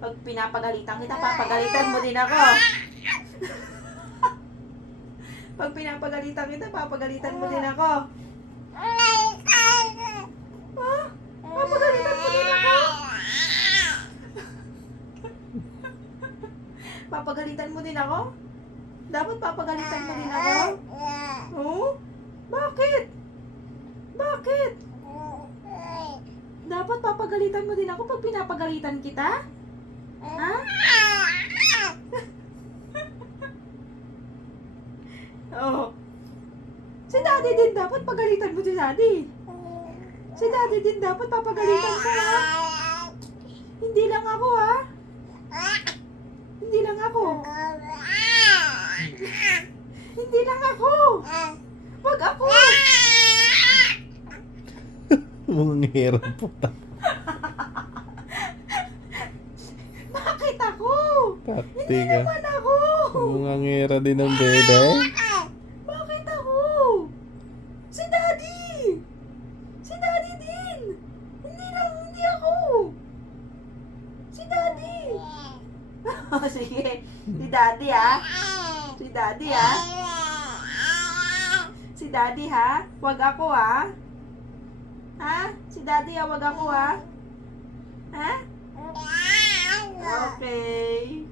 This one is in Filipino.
Pag pinapagalitan kita, papagalitan mo din ako. Pag pinapagalitan kita, papagalitan mo din ako. Papagalitan mo din ako. Papagalitan mo din ako? Dapat papagalitan mo din ako? Oh? Bakit? Bakit? Dapat papagalitan mo din ako pag pinapagalitan kita? Ha? Oh. Si Daddy din dapat pagalitan mo si Daddy. Si Daddy din dapat papagalitan ka, ha? Hindi lang ako, ha? Hindi lang ako. Hindi lang ako. Wag ako. Mukhang hirap po. Bakit ako? Takti Hindi ka. naman ako. Mukhang hira din ng bebe. Bakit ako? Si Daddy. Si Daddy din. Hindi ako. Si Daddy. Sige. Si Daddy, ha? Si Daddy, ha? Si Daddy, ha? Wag ako, ha? Ha? Si Daddy, ha? Wag ako, ha? Ha? Okay.